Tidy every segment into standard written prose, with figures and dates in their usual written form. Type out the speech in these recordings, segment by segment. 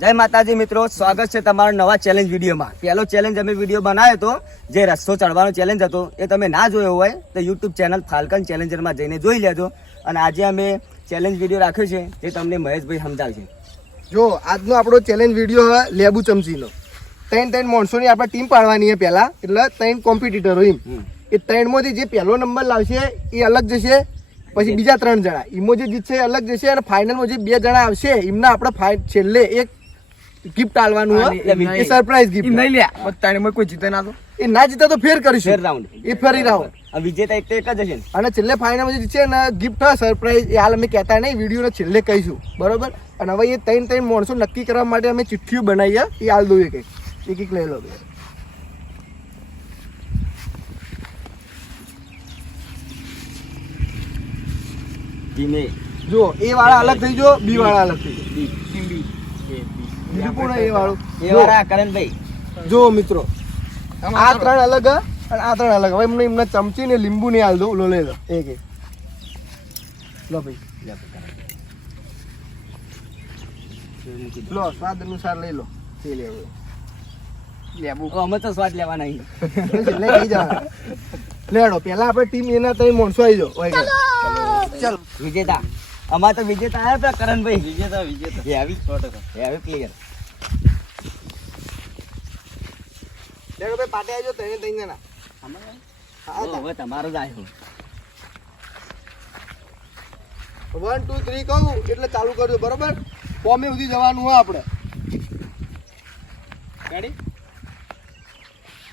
જય માતાજી મિત્રો, સ્વાગત છે તમારા નવા ચેલેન્જ વિડીયોમાં. પહેલો ચેલેન્જ અમે વિડીયો બનાવ્યો હતો, જે રસ્તો ચડવાનો ચેલેન્જ હતો. એ તમે ના જોયો હોય તો યુટ્યુબ ચેનલ ફાલ્કન ચેલેન્જરમાં જઈને જોઈ લેજો. અને આજે અમે ચેલેન્જ વિડીયો રાખ્યો છે, જે તમને મહેશભાઈ સમજાવશે. જો આજનો આપણો ચેલેન્જ વિડીયો હવે લેબુ ચમચીનો. ત્રણ માણસોની આપણે ટીમ પાડવાની છે પહેલા, એટલે 3 કોમ્પિટિટરો એમ. એ 3માંથી જે પહેલો નંબર લાવશે એ અલગ જશે, પછી બીજા 3 જણા એમાં જે જીતશે એ અલગ જશે, અને ફાઇનલમાં જે 2 જણા આવશે એમને આપણે છેલ્લે એક ગિફ્ટ આલવાનું હોય, એ સરપ્રાઈઝ ગિફ્ટ નહીં લે. બધાને કોઈ જીતે ના તો એ ના જીતે તો ફેર કરીશું, ફેર રાઉન્ડ, એ ફેરી રાઉન્ડ. વિજેતા એક તો એક જ હશે ને. અને છેલ્લે ફાઇનલમાં જે જીતશે ને ગિફ્ટ હોય સરપ્રાઈઝ, એ હાલ અમે કહેતા નહીં, વિડીયોને છેલ્લે કહીશું, બરોબર. અને હવે એ 3 માણસો નક્કી કરવા માટે અમે ચિઠ્ઠીઓ બનાવીએ, એ હાલ દઉં એક લઈ લો. જો એ વાળા અલગ થઈ ગયો, બી વાળા અલગ થઈ ગયો. એ વાળું કરણભાઈ. જો મિત્રો, આ 3 અલગ અને આ 3 અલગ. હવે એમને ચમચી ને લીંબુ ને હાલ દો. લો લઈ લો એક લો ભાઈ, લો સ્વાદ અનુસાર લઈ લો. અમે તો સ્વાદ લેવા નહીં. લેડો પેલા આપણે ટીમ એના 3 માણસો આવી જાઓ. ચાલો વિજેતા. અમાર તો વિજેતા આવ્યા હતા કરણભાઈ. વિજેતા હેવી પ્લેયર. લેડો ભાઈ પાટે આવજો. 3 જણા. હવે તમારો જ આવ્યો. 1 2 3 કહું એટલે ચાલુ કરજો, બરોબર. ફોર્મે સુધી જવાનું હોય આપણે. રેડી?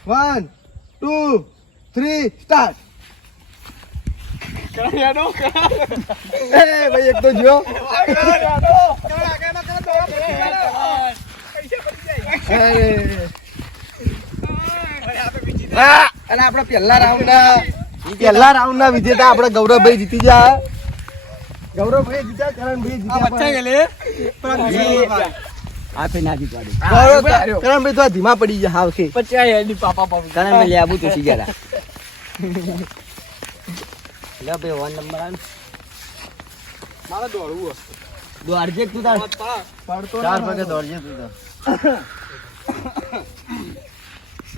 1 2 3 સ્ટાર્ટ. ભાઈ એક તો જો. અને આપણે પહેલા રાઉન્ડ ના વિજેતા આપણે ગૌરવભાઈ જીતી જાય. ગૌરવભાઈ જીત્યા, કરણભાઈ જીત્યા. કરણભાઈ તો ધીમા પડી ગયા હાવ કે. કરણભાઈ લેબુ તો શી ગયા. લે ભાઈ 1 નંબર આવે. મારે દોડવું દોડજે તું તાર. પડતો 4 પગે દોડજે તું તાર.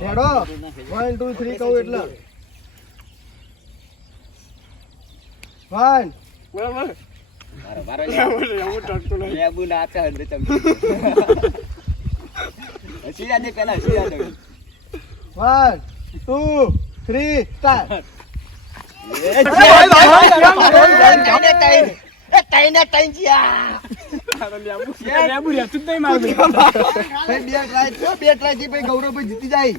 હેડો 1 2 3 કહું એટલે 1 બરાબર. લેબુ ના આપે હંડે ચમચી. સીધા દે પેલા સીધા દે. 1 2 3 સ્ટાર્ટ. ગૌરવભાઈ જીતી જાય.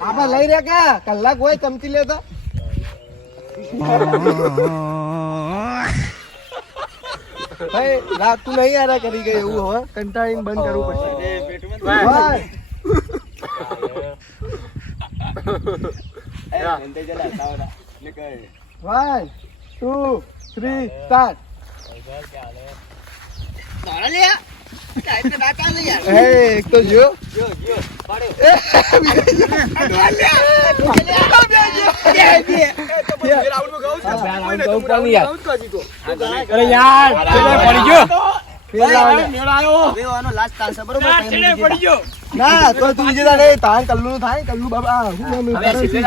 આપડે લઈ રહ્યા કા કલાક હોય ચમચી લેતા. ભાઈ લાગતું નહીં યાર કરી ગઈ એવું. હવે કંટાળીને બંધ કરવું પડશે. 1 2 3 સ્ટાર્ટ. એક તો જો ના તો તું વિજેતા નહીં. તાન કલ્લુ થાય. કલ્લુ બાબા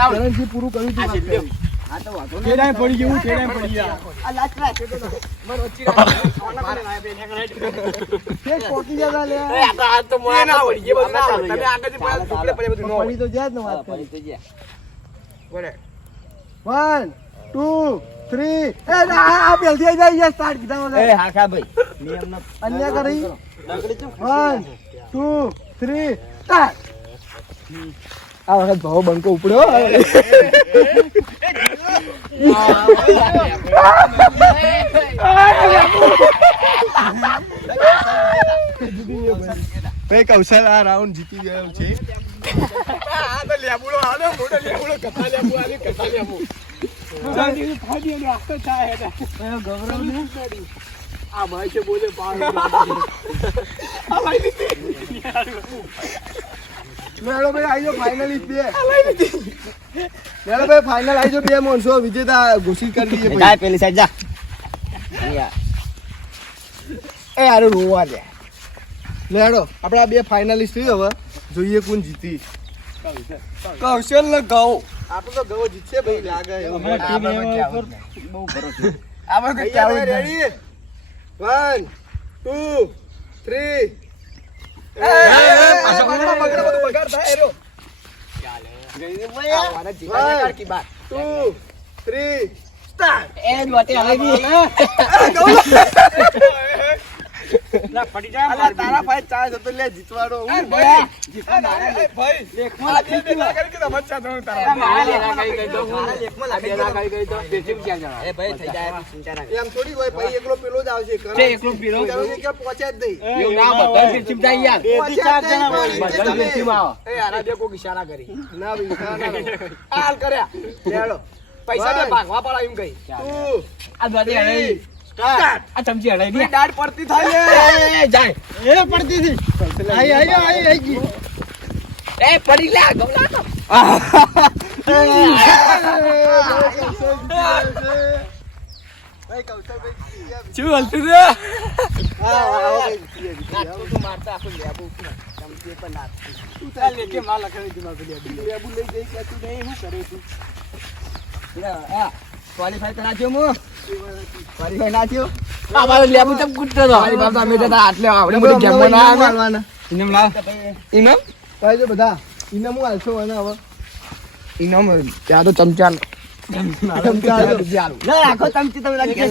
કરણજી પૂરું કર્યું તું. પડી ગયું પડી ગયા. પોકી જતા લે. પડી તો જ્યાં જ ને વાત કરી. 1 2 3 આ પેલથી આવી જાય સ્ટાર્ટ કીધા. હા ખા ભાઈ નિયમ અન્ય કરી. 1 2 3 સ્ટાર્ટ. આ વખત ભાવ બંકો ઉપડ્યો. ભાઈ કૌશલ આ રાઉન્ડ જીતી ગયો છે. આ તો લેબુડો આનો મોટો લેબુડો કથા લેબુ આની કથા લેબુ લેડો ભાઈ આઈ જાઓ ફાઇનલિસ્ટ બે લેડો ભાઈ ફાઇનલ આઈ જાઓ બે માણસો વિજેતા ઘોષિત કરી દઈએ જા પેલી સાઈડ જા એ યાર રોવા દે લેડો આપણા બે ફાઇનલિસ્ટ થઈ હવે જોઈએ કોણ જીતી કૌશલ ને ગૌ આપણે તો ગવો જીતશે ભાઈ લાગે આપણે કોઈ ચાલુ જ નહીં. રેડી 1 2 3 તારા ભાઈ ચાર હતો લે જીતવાડો એમ થોડી હોય ભાઈ એકલો પેલો જ આવશે કે પહોંચ્યા જ નહીં ના ભાઈ પૈસા તો ભાગવા પડે એમ કઈ આ દોડી હળાઈ સ્ટાર્ટ આ ચમચી હળાઈ ની દાઢ પડતી થાય એ જાય એ પડતી થી આઈ ગઈ એ પડી લે ગમલા તો શું હલતું રે તું મારતા આખું લેબુ ચમચી પર નાખ તું ચાલ લે કે માલ લખણી દી માર લેબુ લઈ જઈ કે તું નહીં શું કરે તું ક્વોલિફાય કરાજો મુ ક્વોલિફાય ના થયો આ મારો લેબુ તમ કુટતો તો મારી બાપ અમે જતા આટલે આવડે બધી ગેમ ના આવે ઇનામ લાવ ઇનામ ભાઈ જો બધા ઇનામ હું આલશો અને હવે ઇનામ ત્યાં તો ચમચા ના રાખો ચમચી તમે રાખી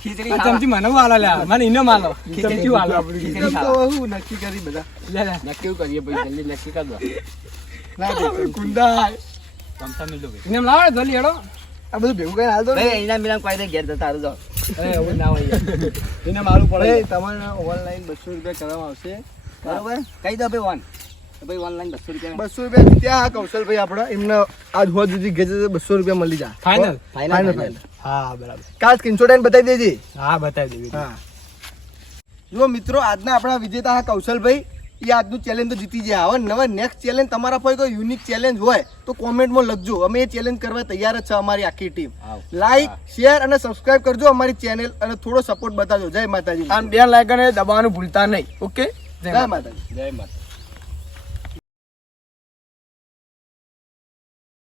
ખીચડી ચમચી મને વાલો લે મને ઇનામ આલો ચમચી વાલો આપણી ઇનામ તો હું નક્કી કરી બધા લે લે નક્કી કરીએ ભાઈ જલ્દી નક્કી કર દો ના દે કુંડા ચમચા મિલ દો ઇનામ લાવો જલ્દી હેડો આ બધું ભેગું કરીને હાલ દો ભાઈ ઇનામ બિનામ કોઈ દે ઘેર જતા હારું જાઓ એ એવું ના હોય ઇનામ આલું પડે ભાઈ તમારે ઓનલાઈન 200 રૂપિયા કરવામાં આવશે બરોબર કહી દો ભાઈ ભાઈ ઓનલાઈન 200 રૂપિયા 200 રૂપિયા ત્યાં કૌશલભાઈ આપણે એમને આજ હોજ સુધી ઘેર જતા 200 રૂપિયા મળી જાય ફાઇનલ ફાઇનલ હા બરાબર કાલ સ્ક્રીનશોટ આઈને બતાવી દેજે હા બતાવી દેવી હા જો મિત્રો આજના આપણા વિજેતા હા કૌશલભાઈ એ આજનું ચેલેન્જ તો જીતી ગયા હવે નવા નેક્સ્ટ ચેલેન્જ તમારા પર કોઈ યુનિક ચેલેન્જ હોય તો કોમેન્ટમાં લખજો અમે એ ચેલેન્જ કરવા તૈયાર જ છે અમારી આખી ટીમ લાઈક શેર અને સબસ્ક્રાઇબ કરજો અમારી ચેનલ અને થોડો સપોર્ટ બતાવજો જય માતાજી આમ બે લાઈક અને દબાવવાનું ભૂલતા નહીં ઓકે જય માતાજી જય માતા